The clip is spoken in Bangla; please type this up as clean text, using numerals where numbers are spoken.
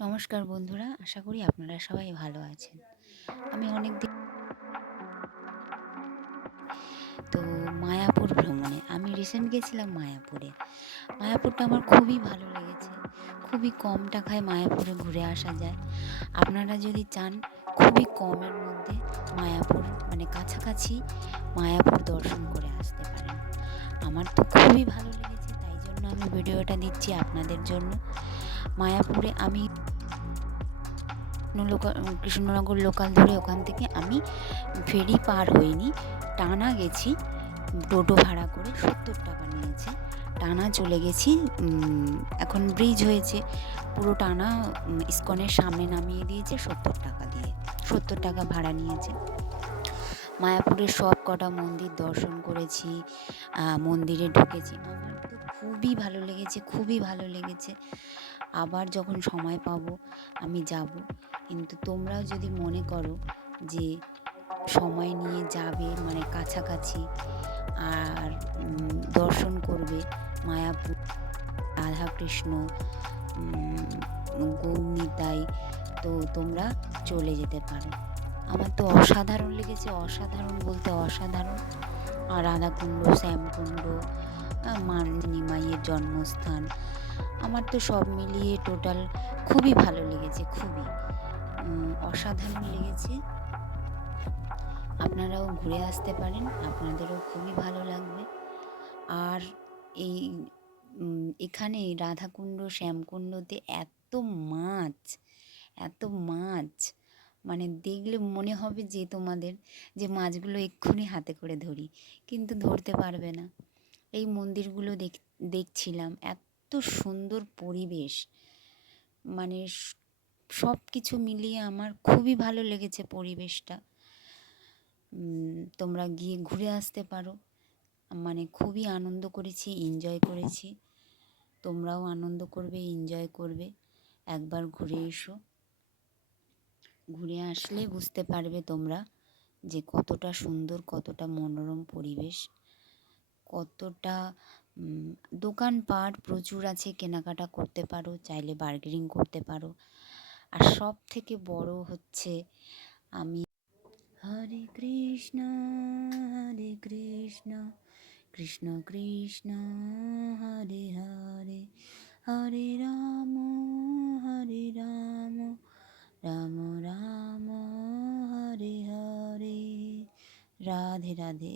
নমস্কার বন্ধুরা, আশা করি আপনারা সবাই ভালো আছেন। আমি অনেকদিন তো মায়াপুর ভ্রমণে আমি রিসেন্ট গেছিলাম মায়াপুরে। মায়াপুরটা আমার খুবই ভালো লেগেছে। খুবই কম টাকায় মায়াপুরে ঘুরে আসা যায়। আপনারা যদি চান খুবই কমের মধ্যে মায়াপুর মানে কাছাকাছি মায়াপুর দর্শন করে আসতে পারেন। আমার তো খুবই ভালো লেগেছে, তাই জন্য আমি ভিডিওটা দিচ্ছি আপনাদের জন্য। মায়াপুরে আমি কৃষ্ণনগর লোকাল ধরে ওখান থেকে আমি ফেরি পার হইনি, টানা গেছি। টোটো ভাড়া করে 70 টাকা নিয়েছে, টানা চলে গেছি। এখন ব্রিজ হয়েছে, পুরো টানা ইস্কনের সামনে নামিয়ে দিয়েছে 70 টাকা দিয়ে। 70 টাকা ভাড়া নিয়েছে। মায়াপুরের সব কটা মন্দির দর্শন করেছি, মন্দিরে ঢুকেছি। আমার তো খুবই ভালো লেগেছে, খুবই ভালো লেগেছে। আবার যখন সময় পাবো আমি যাব। কিন্তু তোমরাও যদি মনে করো যে সময় নিয়ে যাবে, মানে কাছাকাছি আর দর্শন করবে মায়াপুর, রাধাকৃষ্ণ, গৌরনিতাই, তো তোমরা চলে যেতে পারো। আমার তো অসাধারণ লেগেছে, অসাধারণ বলতে অসাধারণ। আর রাধাকুণ্ড, শ্যামকুণ্ড, নিমাইয়ের জন্মস্থান, আমার তো সব মিলিয়ে টোটাল খুবই ভালো লেগেছে, খুবই অসাধারণ লেগেছে। আপনারাও ঘুরে আসতে পারেন, আপনাদেরও খুবই ভালো লাগবে। আর এই এখানে রাধাকুণ্ড, শ্যামকুণ্ডতে মাছ এত মাছ, মানে দেখলে মনে হবে যে তোমাদের যে মাছগুলো এক্ষুনি হাতে করে ধরি, কিন্তু ধরতে পারবে না। এই মন্দিরগুলো দেখছিলাম, এত সুন্দর পরিবেশ, মানে সব কিছু মিলিয়ে আমার খুবই ভালো লেগেছে পরিবেশটা। তোমরা গিয়ে ঘুরে আসতে পারো। মানে খুবই আনন্দ করেছি, এনজয় করেছি। তোমরাও আনন্দ করবে, এনজয় করবে। একবার ঘুরে এসো, ঘুরে আসলে বুঝতে পারবে তোমরা যে কতটা সুন্দর, কতটা মনোরম পরিবেশ, কতটা দোকানপাট প্রচুর আছে, কেনাকাটা করতে পারো, চাইলে বার্গেনিং করতে পারো। আর সব থেকে বড় হচ্ছে আমি হরে কৃষ্ণ কৃষ্ণ কৃষ্ণ হরে হরে, হরে রাম রাম রাম হরে হরে। রাধে রাধে।